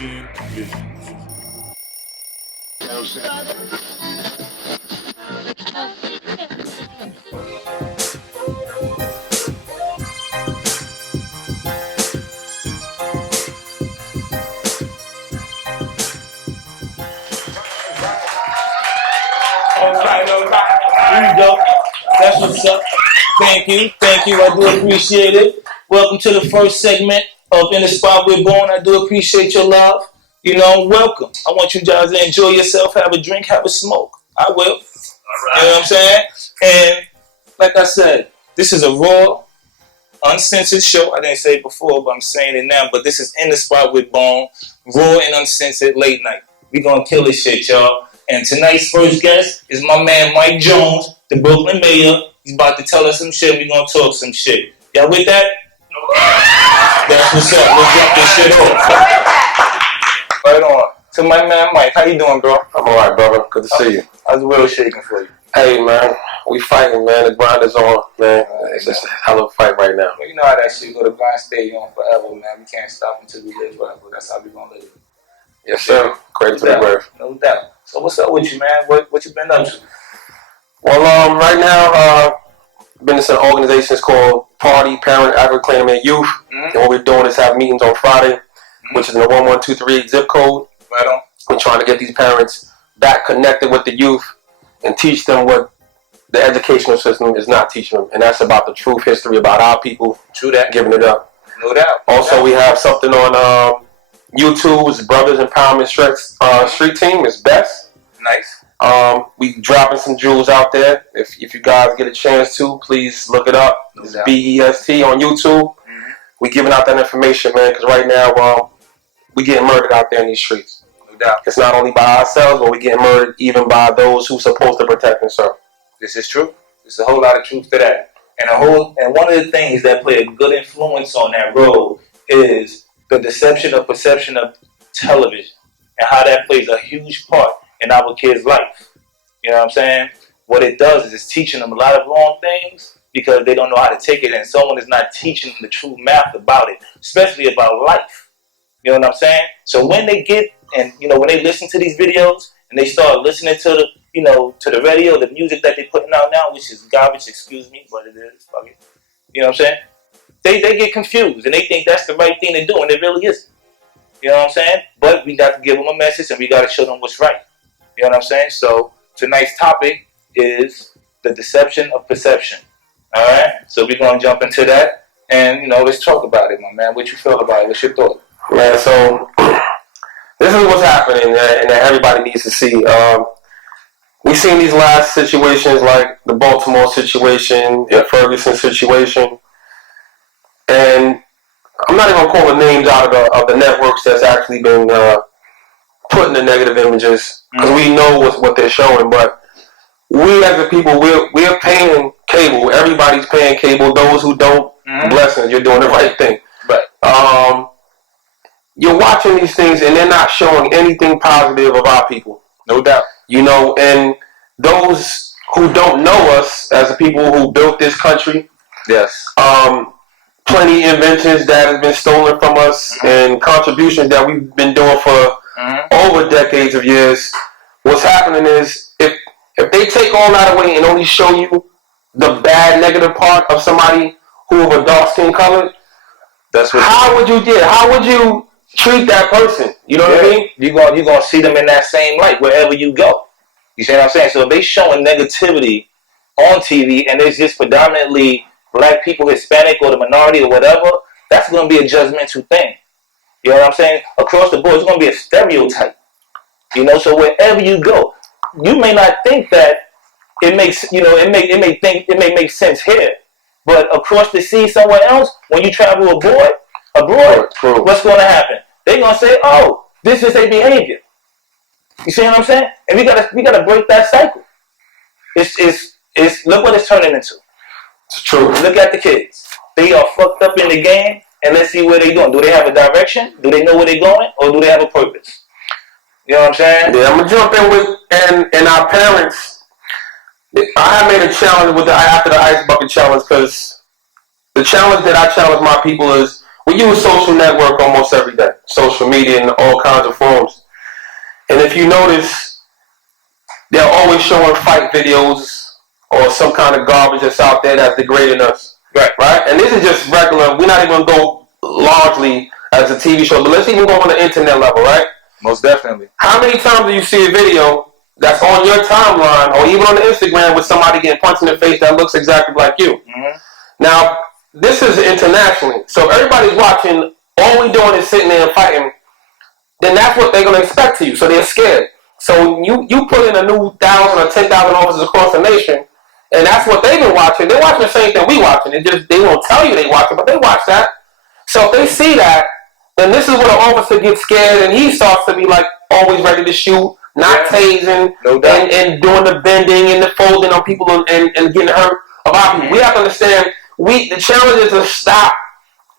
Ten Visions. Alright. Here we go. That's what's up. Thank you. I do appreciate it. Welcome to the first segment of In the Spot We're Born. I do appreciate your love. Welcome. I want you guys to enjoy yourself, have a drink, have a smoke. I will. All right. You know what I'm saying? And like I said, this is a raw, uncensored show. I didn't say it before, but I'm saying it now. But this is In the Spot with Bone, raw and uncensored late night. We gonna kill this shit, y'all. And tonight's first guest is my man Mike Jones, the Brooklyn mayor. He's about to tell us some shit. We gonna talk some shit. Y'all with that? That's what's up. Let's drop this shit off. Right on. To my man Mike, how you doing, bro? I'm alright, brother. Good to see you. How's the world shaking for you? Hey, man. We fighting, man. The grind is on, man. It's just a hell of a fight right now. Well, you know how that shit go. The grind stay on forever, man. We can't stop until we live forever. That's how we gonna live. Yes, sir. Cradle to the grave. No doubt. So what's up with you, man? What you been up to? Well, right now, been in some organizations called Party Parent Agri-Claimant Youth. Mm-hmm. And what we're doing is have meetings on Friday, which is in the 11238 zip code. Right on. We're trying to get these parents back connected with the youth and teach them what the educational system is not teaching them. And that's about the truth history about our people. True that. Giving it up. No doubt. Also, we have something on YouTube's Brothers Empowerment Street Team. It's Best. Nice. We dropping some jewels out there. If you guys get a chance to, please look it up. It's BEST on YouTube. Mm-hmm. We giving out that information, man, because right now we getting murdered out there in these streets. No doubt. It's not only by ourselves, but we getting murdered even by those who supposed to protect and serve. This is true. There's a whole lot of truth to that. And one of the things that play a good influence on that road is the deception or perception of television and how that plays a huge part in our kids' life. You know what I'm saying? What it does is it's teaching them a lot of wrong things because they don't know how to take it, and someone is not teaching them the true math about it, especially about life. You know what I'm saying? So when they get, and when they listen to these videos and they start listening to the radio, the music that they're putting out now, which is garbage, excuse me, but it is. Fuck it. You know what I'm saying? They get confused and they think that's the right thing to do, and it really isn't. You know what I'm saying? But we got to give them a message and we got to show them what's right. You know what I'm saying? So tonight's topic is the deception of perception. All right? So we're going to jump into that and, let's talk about it, my man. What you feel about it? What's your thought? Man, so this is what's happening and that everybody needs to see. We've seen these last situations like the Baltimore situation, the Ferguson situation. And I'm not even going to call the names out of the networks that's actually been putting the negative images because we know what they're showing. But we as a people, we're paying cable. Everybody's paying cable. Those who don't, blessings, you're doing the right thing. Right. You're watching these things and they're not showing anything positive of our people. No doubt. And those who don't know us as the people who built this country. Yes. Plenty of inventions that have been stolen from us and contributions that we've been doing for over decades of years. What's happening is if they take all that away and only show you the bad negative part of somebody who of a dark skin color, how would you treat that person? You know what I mean? You're gonna see them in that same light wherever you go. You see what I'm saying? So if they showing negativity on TV and it's just predominantly black people, Hispanic, or the minority, or whatever, that's going to be a judgmental thing. You know what I'm saying? Across the board, it's going to be a stereotype. So wherever you go, you may not think that it makes, it may make sense here, but across the sea somewhere else, when you travel abroad, what's going to happen? They're going to say, oh, this is their behavior. You see what I'm saying? And we gotta break that cycle. It's look what it's turning into. It's true. Look at the kids. They are fucked up in the game, and let's see where they're going. Do they have a direction? Do they know where they're going? Or do they have a purpose? You know what I'm saying? Yeah, I'm going to jump in with, and our parents, I have made a challenge after the Ice Bucket Challenge, because the challenge that I challenge my people is we use social network almost every day, social media in all kinds of forms. And if you notice, they're always showing fight videos or some kind of garbage that's out there that's degrading us. Right? And this is just regular. We're not even going to go largely as a TV show, but let's even go on the internet level, right? Most definitely. How many times do you see a video that's on your timeline or even on the Instagram with somebody getting punched in the face that looks exactly like you? Mm-hmm. Now, this is internationally. So if everybody's watching, all we doing is sitting there and fighting, then that's what they're going to expect to you. So they're scared. So you put in a new 1,000 or 10,000 officers across the nation, and that's what they've been watching. They're watching the same thing we watching. They won't tell you they watching, but they watch that. So if they see that, then this is when an officer gets scared and he starts to be like always ready to shoot, not tasing, and doing the bending and the folding on people and getting hurt about people. We have to understand, the challenge is to stop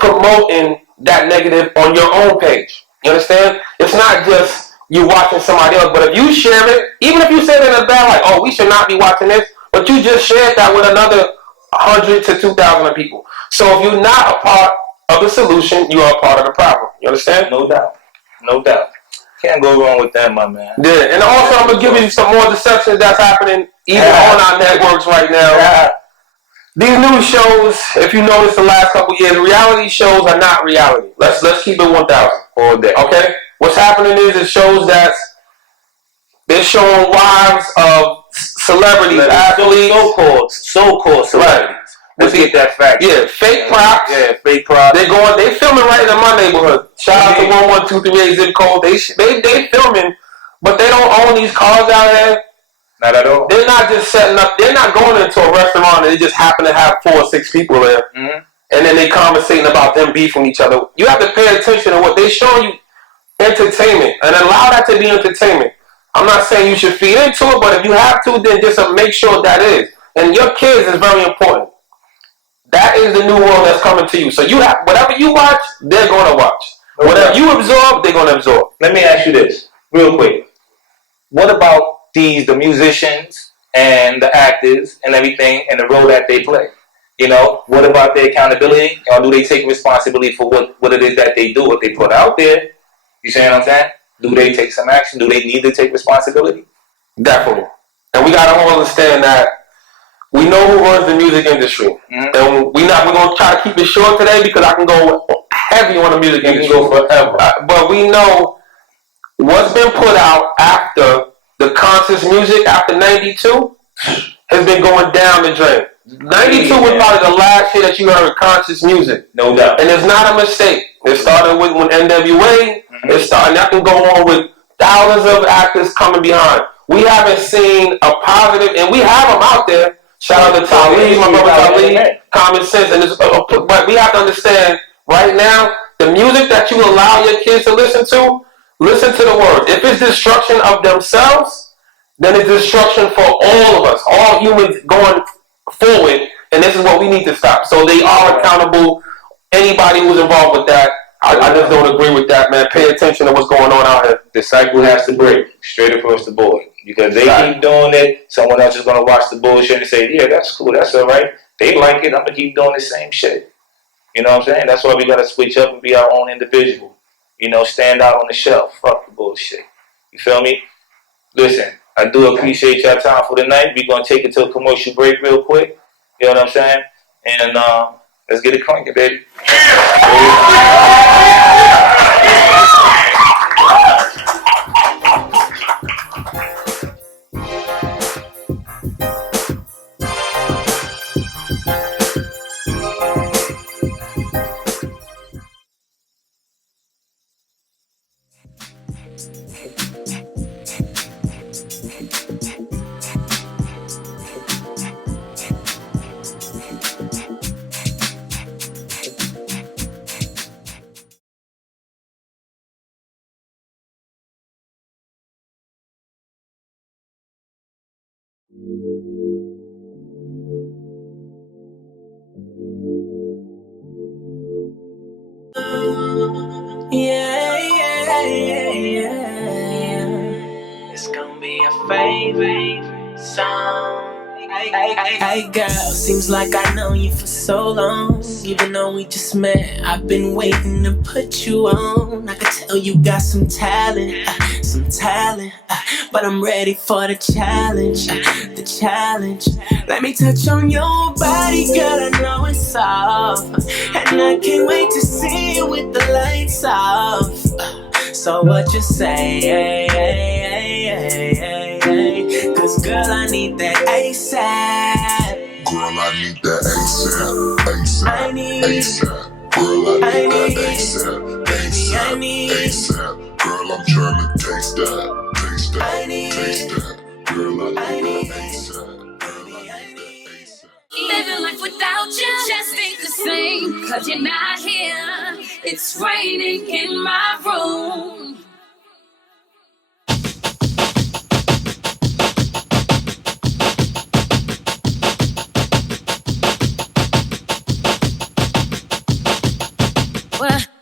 promoting that negative on your own page. You understand? It's not just you watching somebody else, but if you share it, even if you say it in a bad, like, oh, we should not be watching this, but you just shared that with another 100 to 2,000 people. So if you're not a part of the solution, you are a part of the problem. You understand? No doubt. No doubt. Can't go wrong with that, my man. Yeah, and also I'm going to give you some more deception that's happening even on our networks right now. These news shows, if you notice the last couple of years, reality shows are not reality. Let's keep it 1,000 all day. Okay? What's happening is it shows that they're showing wives of celebrities, athletes, so-called celebrities. Right. Let's get that fact. Yeah, fake props. Yeah, fake props. They filming right in my neighborhood. Shout out to 11238 zip code. They filming, but they don't own these cars out there. Not at all. They're not just setting up. They're not going into a restaurant and they just happen to have 4 or 6 people there, and then they conversating about them beefing each other. You have to pay attention to what they show you. Entertainment, and allow that to be entertainment. I'm not saying you should feed into it, but if you have to, then just make sure that is. And your kids is very important. That is the new world that's coming to you. So you have whatever you watch, they're going to watch. Okay. Whatever you absorb, they're going to absorb. Let me ask you this real quick. What about the musicians and the actors and everything and the role that they play? You know, what about their accountability? Or do they take responsibility for what it is that they do, what they put out there? You see what I'm saying? Do they take some action? Do they need to take responsibility? Definitely. And we got to all understand that we know who runs the music industry. And we're going to try to keep it short today because I can go heavy on the music industry. Go forever. But we know what's been put out after the conscious music, after 92, has been going down the drain. 92 was probably the last year that you heard conscious music. No doubt. And it's not a mistake. It started with NWA. That can go on with thousands of actors coming behind. We haven't seen a positive, and we have them out there. Shout out to Talib, my brother Talib, Common Sense. But we have to understand, right now, the music that you allow your kids to listen to the words. If it's destruction of themselves, then it's destruction for all of us, all humans going forward, and this is what we need to stop. So they are accountable. Anybody who's involved with that, I just don't agree with that, man. Pay attention to what's going on out here. The cycle has to break straight across the board. Because they keep doing it, someone else is going to watch the bullshit and say, yeah, that's cool, that's all right. They like it, I'm going to keep doing the same shit. You know what I'm saying? That's why we got to switch up and be our own individual. You know, stand out on the shelf. Fuck the bullshit. You feel me? Listen, I do appreciate your time for the night. We're going to take it to a commercial break real quick. You know what I'm saying? And let's get it cranking, baby. It's gonna be a favorite song. Hey girl, seems like I know you for so long. Even though we just met, I've been waiting to put you on. I can tell you got some talent, but I'm ready for the challenge, Let me touch on your body, girl, I know it's soft, and I can't wait to see you with the lights off. So what you say, cause girl, I need that ASAP. Girl, I need that ASAP, ASAP. Girl, I need that ASAP, ASAP. Girl, I'm trying to taste that, taste that. Girl, I need that ASAP. Girl, I need that ASAP. Living life without you just ain't the same, cause you're not here. It's raining in my room.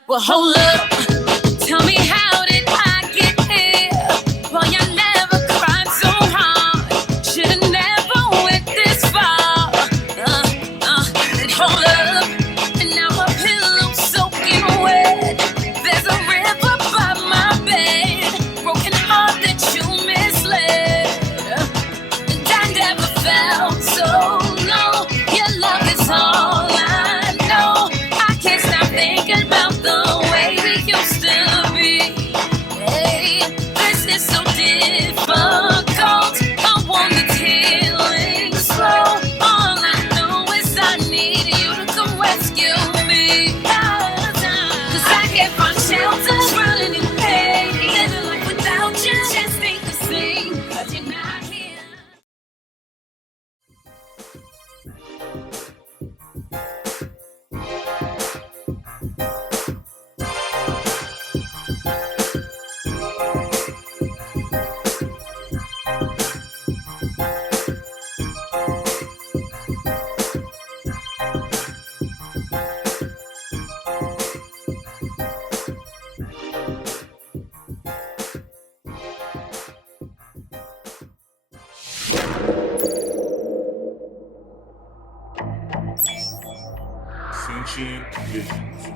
Well, hold up. Tell me, how did I get here? Boy, I never cried so hard. Should've never went this far. And hold up. And now my pillow's soaking wet. There's a river by my bed. Broken heart that you misled. And I never felt so low. Your love is all I know. I can't stop thinking about the way we used to be. Hey, this is so difficult. I want the healing slow. All I know is I need you to come rescue me. Cause I can't find shelter, running in pain. Living life without you just ain't the same, cause you're not here. Sentient Visions.